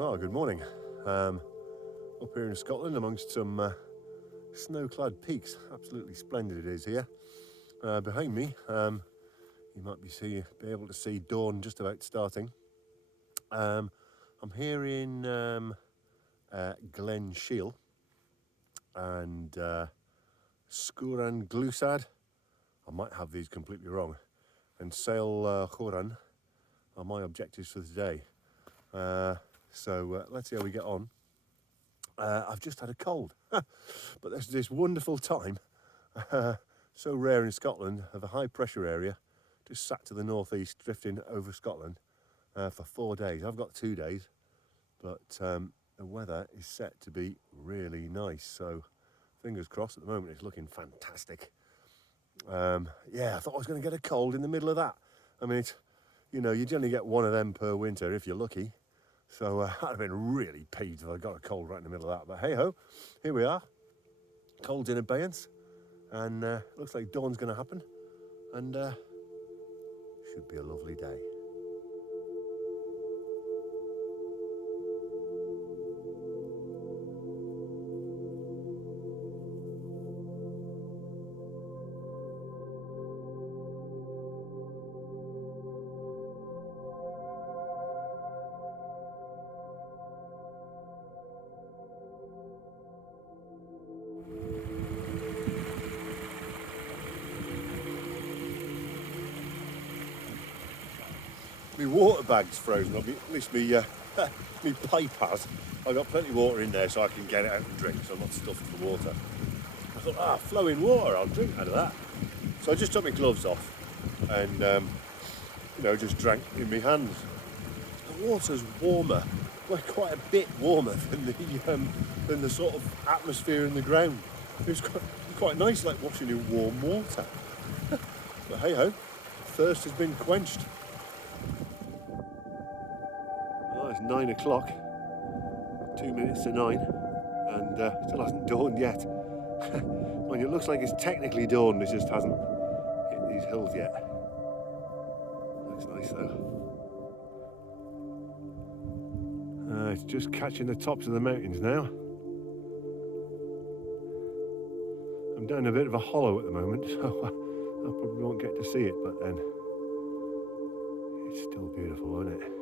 Well, good morning. Up here in Scotland amongst some snow-clad peaks. Absolutely splendid it is here. Behind me, you might be able to see dawn just about starting. I'm here in Glen Shiel and Sgurr Ghluasaid. I might have these completely wrong. And Sail Chaorainn are my objectives for today. So let's see how we get on. I've just had a cold, but there's this wonderful time, so rare in Scotland, of a high pressure area just sat to the northeast, drifting over Scotland for 4 days. I've got 2 days, but the weather is set to be really nice. So fingers crossed. At the moment, it's looking fantastic. Yeah, I thought I was going to get a cold in the middle of that. I mean, you generally get one of them per winter if you're lucky. So I'd have been really peeved if I got a cold right in the middle of that. But hey-ho, here we are. Cold's in abeyance. And looks like dawn's going to happen. And should be a lovely day. My water bag's frozen, at least my pipe has. I've got plenty of water in there so I can get it out and drink, so I'm not stuffed with water. I thought, flowing water, I'll drink out of that. So I just took my gloves off and, just drank in my hands. The water's warmer, like quite a bit warmer than the sort of atmosphere in the ground. It's quite nice, like washing in warm water. But hey-ho, thirst has been quenched. It's 9 o'clock, 2 minutes to 9, and still hasn't dawned yet. I mean, it looks like it's technically dawned, it just hasn't hit these hills yet. Looks nice though. It's just catching the tops of the mountains now. I'm down a bit of a hollow at the moment, so I probably won't get to see it, but then it's still beautiful, won't it?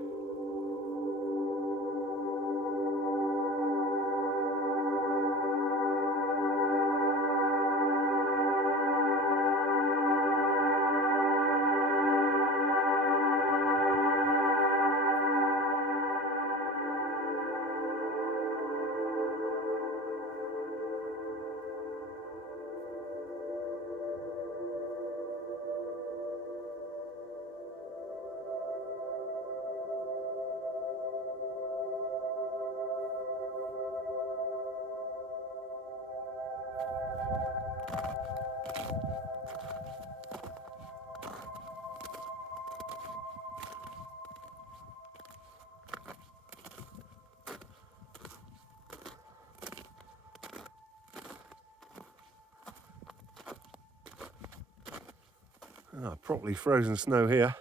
Properly frozen snow here,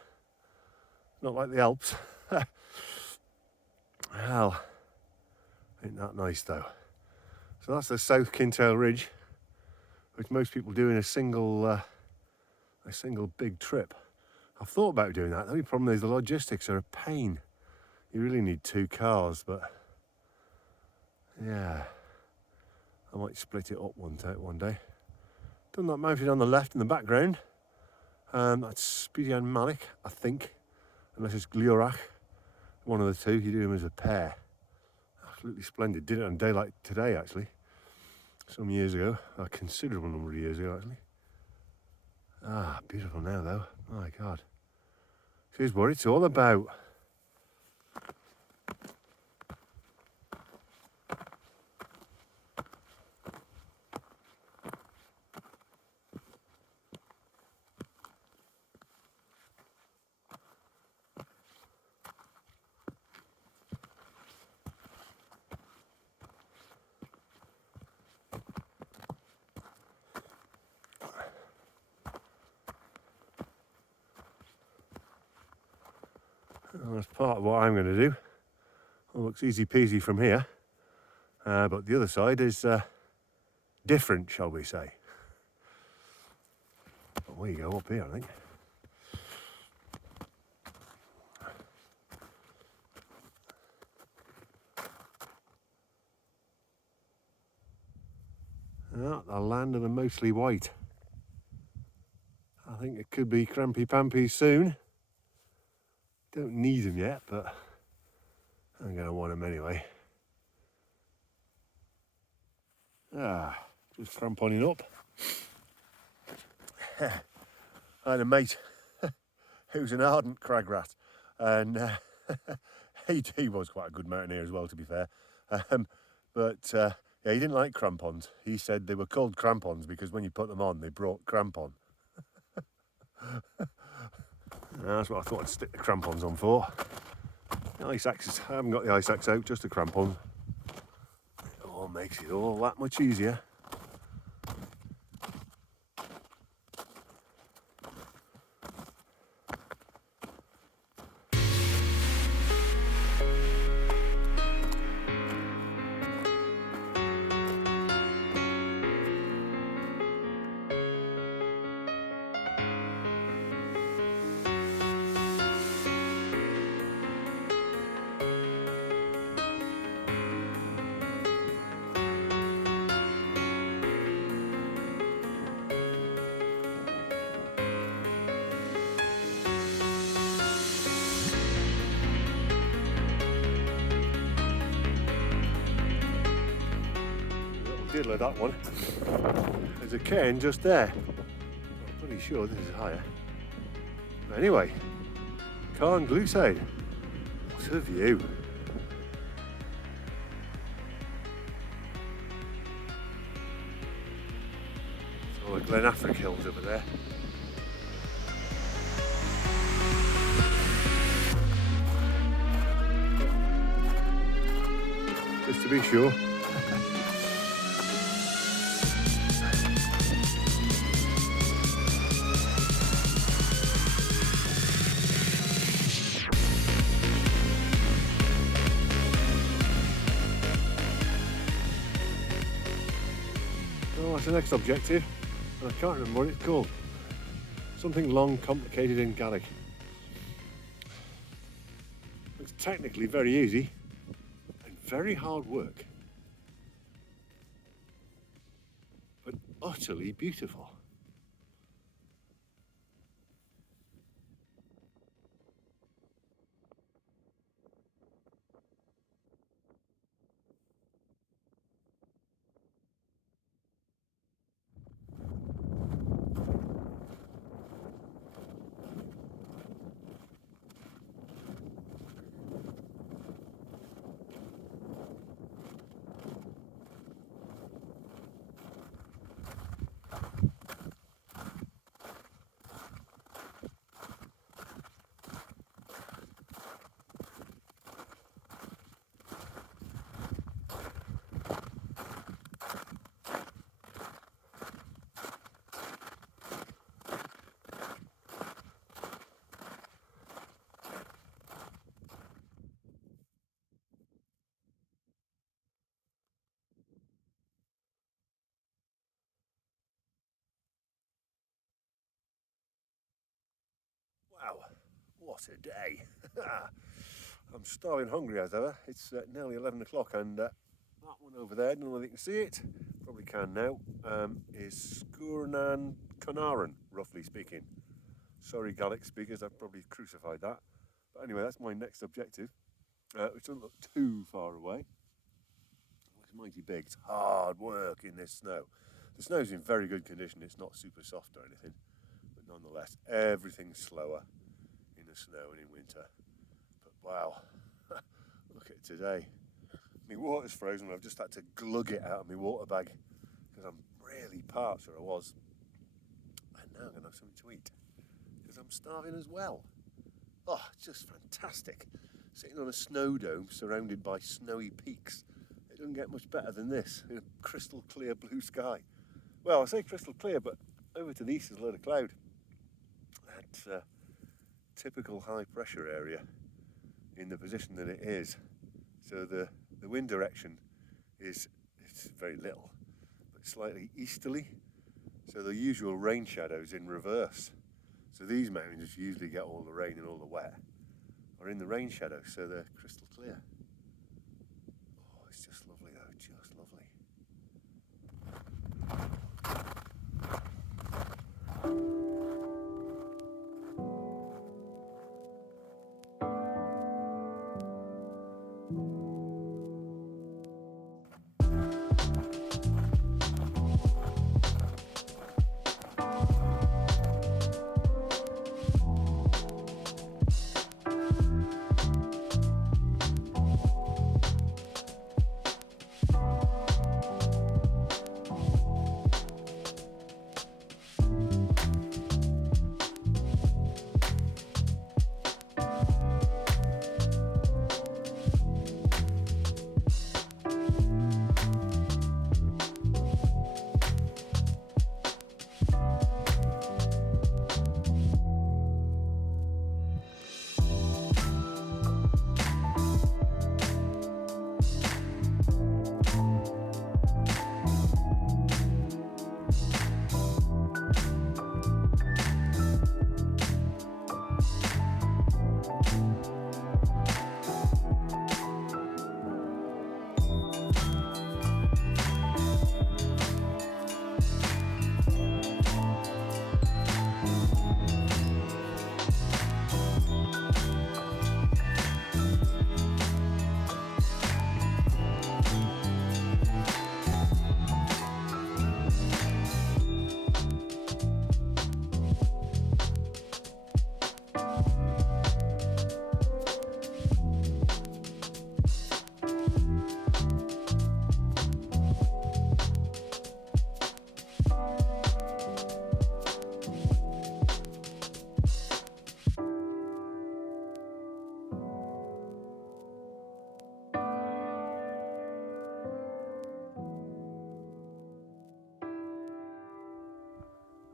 not like the Alps. Well, ain't that nice though. So that's the South Kintail Ridge, which most people do in a single big trip. I've thought about doing that. The only problem is the logistics are a pain. You really need 2 cars, but yeah, I might split it up one day. Done that mountain on the left in the background. That's Speedy and Malik, I think, unless it's Gluasaid, one of the two. You do them as a pair. Absolutely splendid. Did it on a day like today, actually, some years ago, a considerable number of years ago, actually. Beautiful now, though. My God. Here's what it's all about. And that's part of what I'm going to do Well, looks easy peasy from here, but the other side is different, shall we say. Away you go up here, I think. Oh, the land and are mostly white. I think it could be crampy pampies soon. Don't need them yet, but I'm going to want them anyway. Just cramponing up. I had a mate who's an ardent crag rat, and he was quite a good mountaineer as well, to be fair. Yeah, he didn't like crampons. He said they were called crampons because when you put them on, they brought crampon. That's what I thought I'd stick the crampons on for. The ice axes, I haven't got the ice axe out, just the crampon. It all makes it all that much easier. Diddler, that one. There's a cairn just there. I'm pretty sure this is higher. Anyway, Carn Ghluasaid. What a view. It's all the Glen Hills over there. Just to be sure. That's the next objective, and I can't remember what it's called. Something long, complicated and Gaelic. It's technically very easy and very hard work, but utterly beautiful. Wow, what a day. I'm starving hungry as ever. It's nearly 11 o'clock and that one over there, I don't know whether you can see it, probably can now, is Sgurr and Sail, roughly speaking. Sorry Gaelic speakers, I've probably crucified that. But anyway, that's my next objective, which doesn't look too far away. It's mighty big, it's hard work in this snow. The snow's in very good condition, it's not super soft or anything. Nonetheless, everything's slower in the snow and in winter. But wow, look at today. My water's frozen. I've just had to glug it out of my water bag because I'm really parched, or I was. And now I'm going to have something to eat because I'm starving as well. Oh, it's just fantastic. Sitting on a snow dome surrounded by snowy peaks. It doesn't get much better than this in a crystal clear blue sky. Well, I say crystal clear, but over to the east is a load of cloud. That typical high pressure area in the position that it is So the wind direction it's very little, but slightly easterly. So the usual rain shadows in reverse. So these mountains usually get all the rain and all the wet are in the rain shadow, so they're crystal clear. Oh, it's just lovely though, just lovely.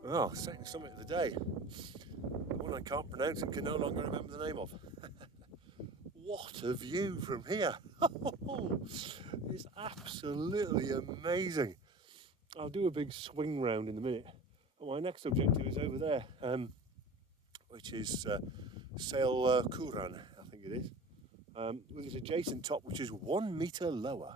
Oh, second summit of the day. One I can't pronounce and can no longer remember the name of. What a view from here! It's absolutely amazing. I'll do a big swing round in a minute. And my next objective is over there, which is Sail Chaorainn, I think it is, with its adjacent top, which is 1 metre lower.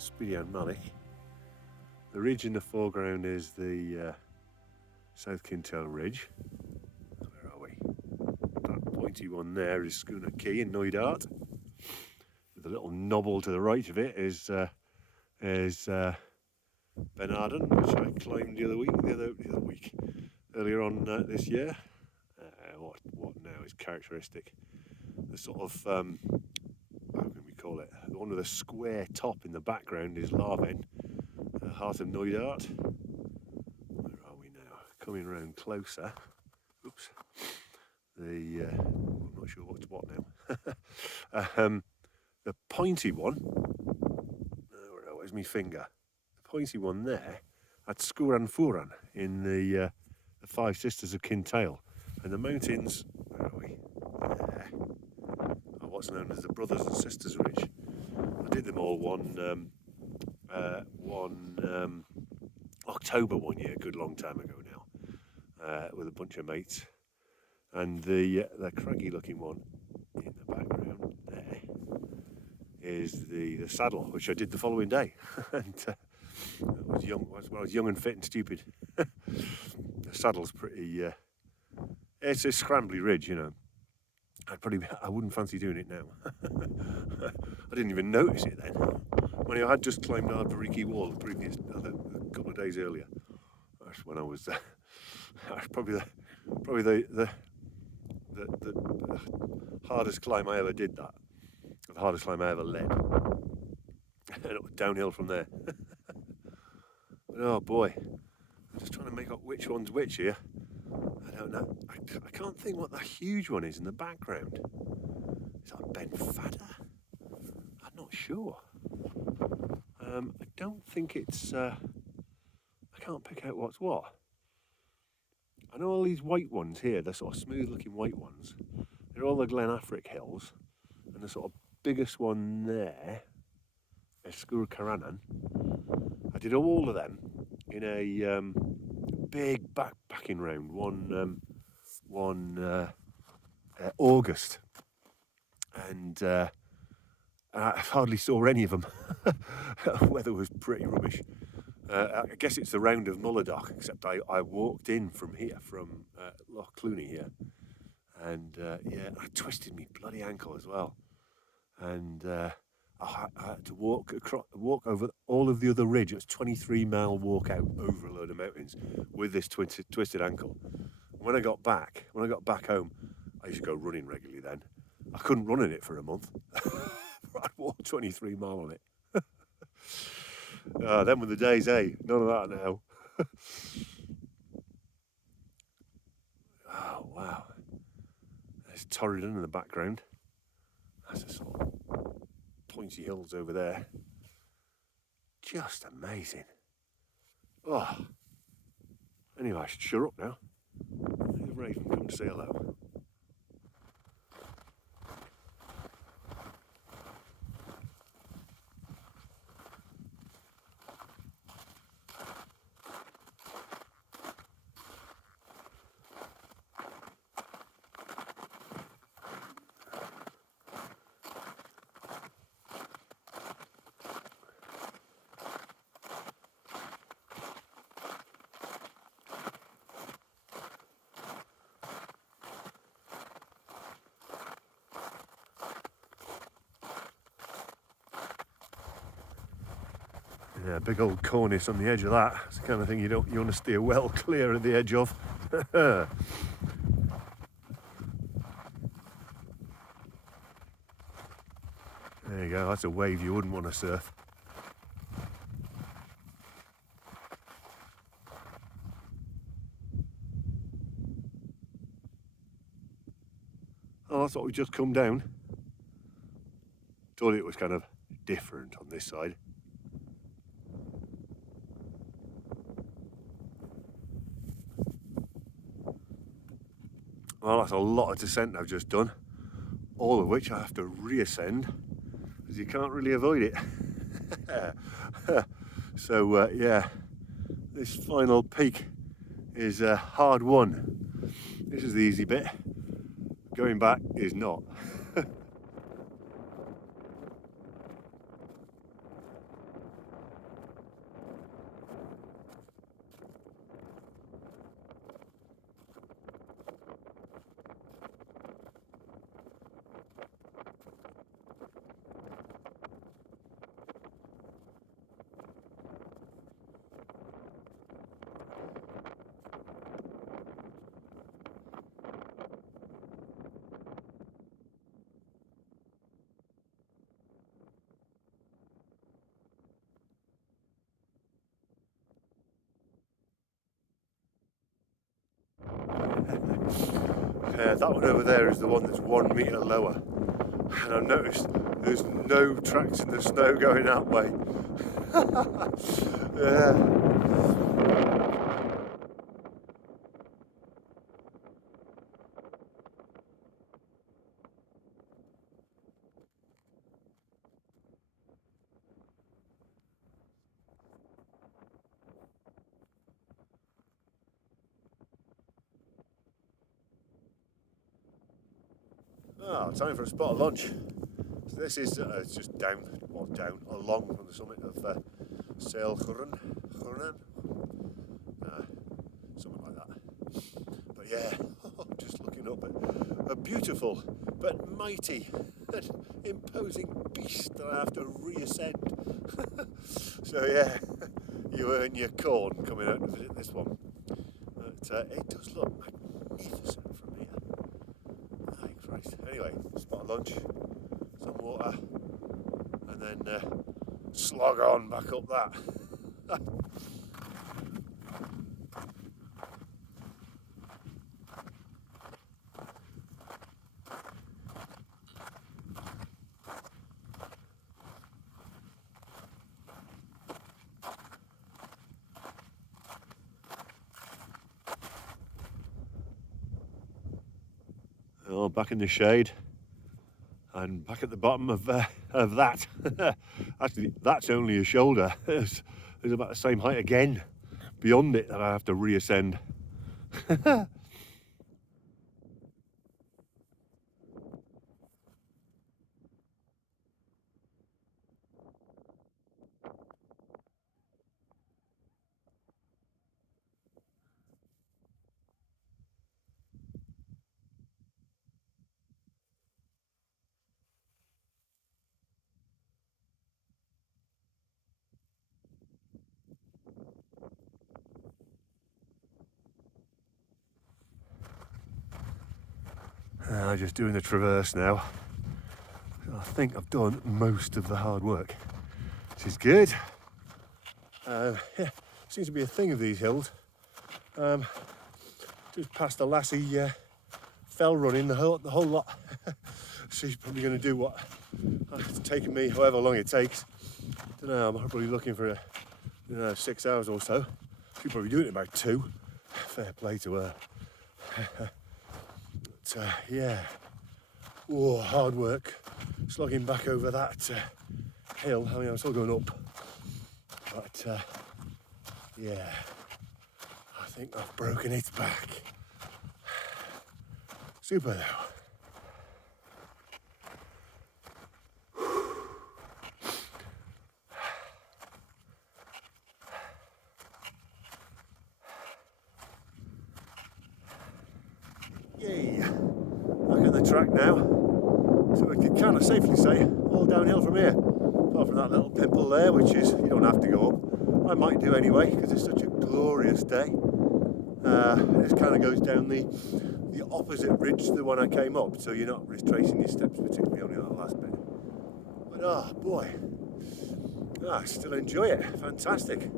Speedy Malik. The ridge in the foreground is the South Kintail Ridge. Where are we? That pointy one there is Sgurr Key in Knoydart. The little knobble to the right of it is Ben Arden, which I climbed the other week, earlier on this year. What now is characteristic? The sort of how can we call it? The one with a square top in the background is Larven, the heart of Knoydart. Where are we now? Coming round closer. Oops. I'm not sure what's what now. The pointy one, where's my finger? The pointy one there, that's Sgurr and Furan in the Five Sisters of Kintail. And the mountains, where are we? There. Are what's known as the Brothers and Sisters Ridge. I did them all one October one year, a good long time ago now, with a bunch of mates. And the craggy looking one in the background there is the saddle, which I did the following day. And I was young and fit and stupid. The saddle's pretty, it's a scrambly ridge, you know. I wouldn't fancy doing it now. I didn't even notice it then. When I had just climbed Ardvariki Wall a couple of days earlier. That's when I was there. That's probably the hardest climb I ever did. The hardest climb I ever led. And it was downhill from there. But oh boy, I'm just trying to make up which one's which here. I don't know. I can't think what the huge one is in the background. Is that Ben Fadder? I'm not sure. I don't think it's... I can't pick out what's what. I know all these white ones here, the sort of smooth looking white ones, they're all the Glen Affric hills, and the sort of biggest one there is Sgurr Chaorainn. I did all of them in a big backpacking round one August, and I hardly saw any of them. The weather was pretty rubbish. I guess it's the round of Mulladock, except I walked in from here, from Loch Clooney here, and yeah, I twisted my bloody ankle as well, and I had to walk over all of the other ridge. It was 23-mile walk out over a load of mountains with this twisted ankle. When I got back home, I used to go running regularly then. I couldn't run in it for a month. I'd walk 23 mile on it. Them were the days, eh? None of that now. Oh, wow. There's Torridon in the background. That's the sort of pointy hills over there. Just amazing. Oh. Anyway, I should shut up now. Leave Raven come to say hello. Yeah, big old cornice on the edge of that. It's the kind of thing you want to steer well clear of the edge of. There you go, that's a wave you wouldn't want to surf. Oh, that's what we just come down. Thought it was kind of different on this side. Well, that's a lot of descent I've just done, all of which I have to reascend, as you can't really avoid it. So, yeah, this final peak is hard won. This is the easy bit. Going back is not. that one over there is the one that's 1 metre lower. And I've noticed there's no tracks in the snow going that way. Yeah. Oh, time for a spot of lunch. So this is it's just down along from the summit of Sail Chaorainn, something like that. But yeah, just looking up at a beautiful but mighty and imposing beast that I have to reascend. So yeah, you earn your corn coming out to visit this one. But it does look magnificent from here. Ay, Christ. Anyway, spot of lunch, some water, and then slog on back up that. Oh, back in the shade. And back at the bottom of that. Actually, that's only a shoulder. It's about the same height again. Beyond it that I have to reascend. Just doing the traverse now. I think I've done most of the hard work, which is good. Yeah, seems to be a thing of these hills. Just past the lassie fell running the whole lot. She's probably going to do what it's taken me, however long it takes. Don't know. I'm probably looking for 6 hours or so. She'll probably do it in about 2. Fair play to her. But yeah, oh, hard work slogging back over that hill. I mean, I'm still going up, but yeah, I think I've broken its back. Super though. Yay, back on the track now. So we can kind of safely say all downhill from here. Apart from that little pimple there, which is, you don't have to go up. I might do anyway, because it's such a glorious day. This kind of goes down the opposite ridge to the one I came up, so you're not retracing your steps, particularly only that last bit. But oh boy, I still enjoy it. Fantastic.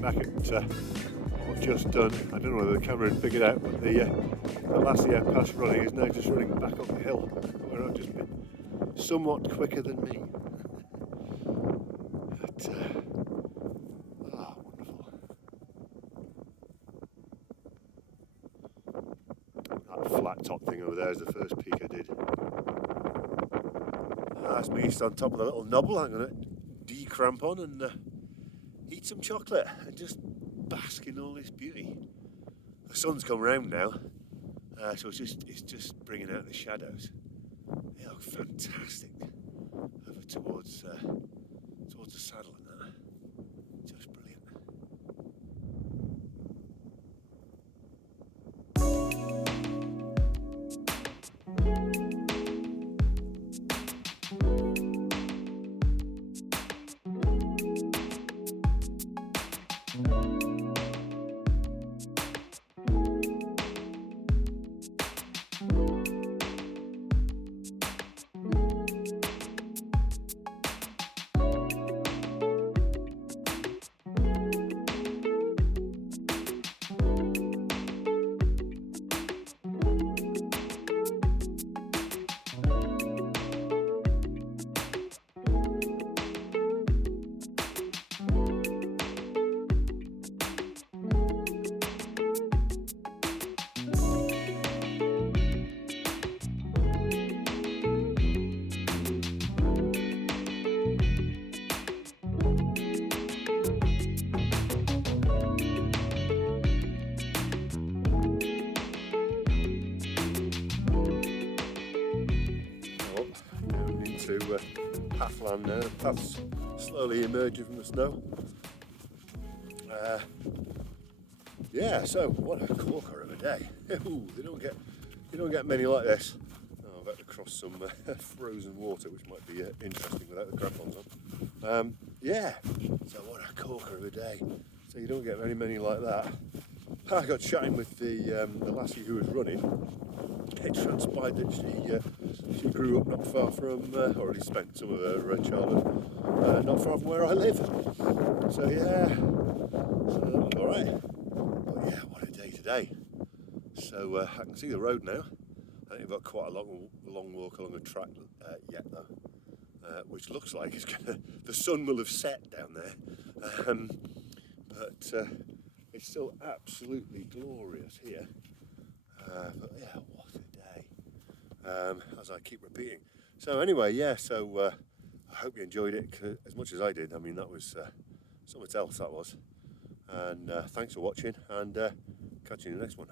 Back at what I've just done. I don't know whether the camera had figured out, but the lassie I passed running is now just running back up the hill, where I've just been somewhat quicker than me. But flat top thing over there is the first peak I did. That's me on top of the little knobble. I'm going to de-cramp on and eat some chocolate and just bask in all this beauty. The sun's come round now, so it's just bringing out the shadows. They look fantastic over towards the saddle and that. Just brilliant. To pathland now. The path's slowly emerging from the snow. Yeah, so what a corker of a day. Ooh, you don't get many like this. Oh, I've had to cross some frozen water, which might be interesting without the crampons on. Yeah, so what a corker of a day. So you don't get very many like that. I got chatting with the lassie who was running. It transpired that she grew up not far from, or at least spent some of her childhood not far from where I live. So yeah, so that was all right. But yeah, what a day today. So I can see the road now. I think I've got quite a long walk along the track yet though, which looks like the sun will have set down there. But it's still absolutely glorious here. But yeah, what a day, as I keep repeating. So anyway, yeah, so I hope you enjoyed it as much as I did. I mean, that was something else, that was. And thanks for watching, and catch you in the next one.